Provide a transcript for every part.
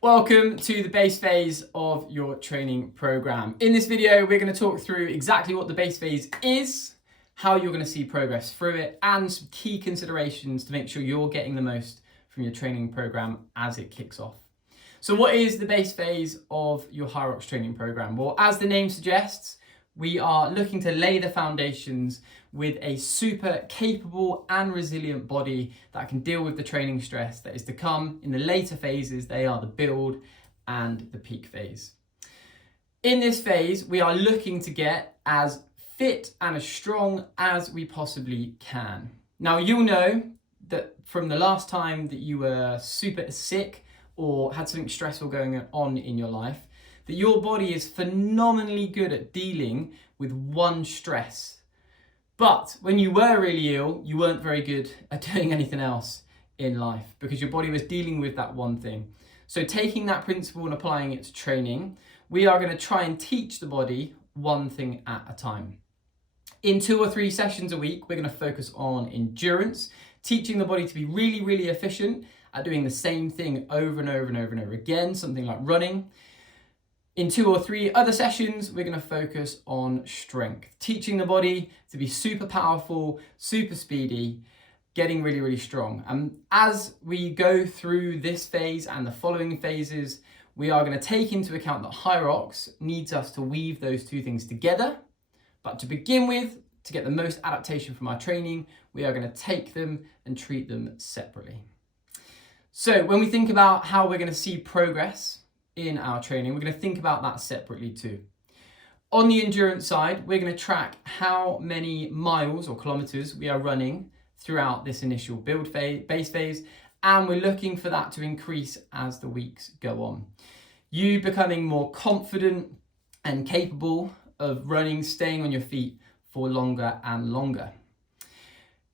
Welcome to the base phase of your training program. In this video, we're going to talk through exactly what the base phase is, how you're going to see progress through it, and some key considerations to make sure you're getting the most from your training program as it kicks off. So what is the base phase of your Hyrox training program? Well, as the name suggests, we are looking to lay the foundations with a super capable and resilient body that can deal with the training stress that is to come in the later phases. They are the build and the peak phase. In this phase, we are looking to get as fit and as strong as we possibly can. Now, you'll know that from the last time that you were super sick or had something stressful going on in your life, that your body is phenomenally good at dealing with one stress. But when you were really ill, you weren't very good at doing anything else in life because your body was dealing with that one thing. So taking that principle and applying it to training, we are going to try and teach the body one thing at a time. In 2 or 3 sessions a week, we're going to focus on endurance, teaching the body to be really, really efficient at doing the same thing over and over and over and over again, something like running. In 2 or 3 other sessions, we're going to focus on strength, teaching the body to be super powerful, super speedy, getting really, really strong. And as we go through this phase and the following phases, we are going to take into account that Hyrox needs us to weave those 2 things together. But to begin with, to get the most adaptation from our training, we are going to take them and treat them separately. So when we think about how we're going to see progress in our training, we're going to think about that separately too. On the endurance side, we're going to track how many miles or kilometers we are running throughout this initial build phase, base phase, and we're looking for that to increase as the weeks go on. You becoming more confident and capable of running, staying on your feet for longer and longer.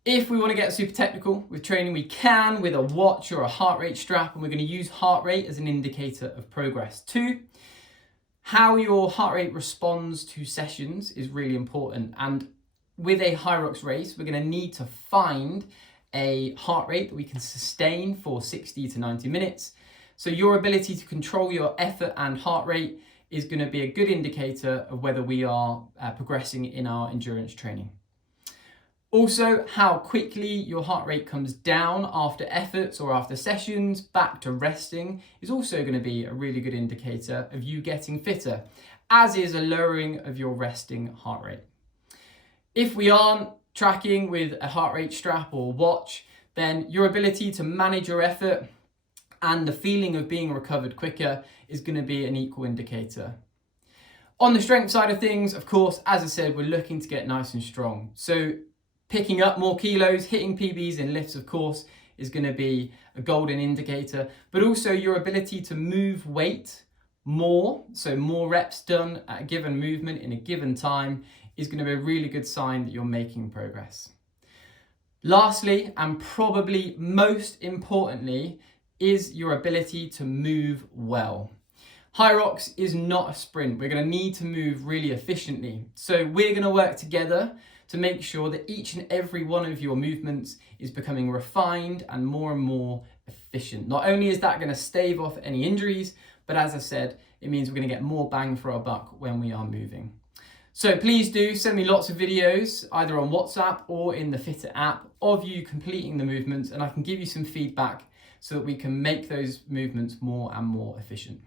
If we want to get super technical with training, we can with a watch or a heart rate strap, and we're going to use heart rate as an indicator of progress too. How your heart rate responds to sessions is really important, and with a Hyrox race, we're going to need to find a heart rate that we can sustain for 60 to 90 minutes. So your ability to control your effort and heart rate is going to be a good indicator of whether we are progressing in our endurance training. Also, how quickly your heart rate comes down after efforts or after sessions back to resting is also going to be a really good indicator of you getting fitter, as is a lowering of your resting heart rate. If we aren't tracking with a heart rate strap or watch, then your ability to manage your effort and the feeling of being recovered quicker is going to be an equal indicator. On the strength side of things, of course, as I said, we're looking to get nice and strong. So picking up more kilos, hitting PBs in lifts, of course, is going to be a golden indicator, but also your ability to move weight more, so more reps done at a given movement in a given time, is going to be a really good sign that you're making progress. Lastly, and probably most importantly, is your ability to move well. Hyrox is not a sprint. We're going to need to move really efficiently. So we're going to work together to make sure that each and every one of your movements is becoming refined and more efficient. Not only is that going to stave off any injuries, but as I said, it means we're going to get more bang for our buck when we are moving. So please do send me lots of videos, either on WhatsApp or in the Fitter app, of you completing the movements, and I can give you some feedback so that we can make those movements more and more efficient.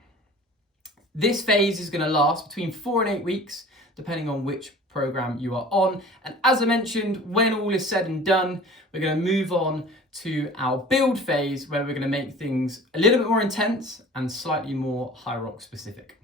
This phase is going to last between 4 and 8 weeks, depending on which program you are on. And as I mentioned, when all is said and done, we're going to move on to our build phase, where we're going to make things a little bit more intense and slightly more Hyrox specific.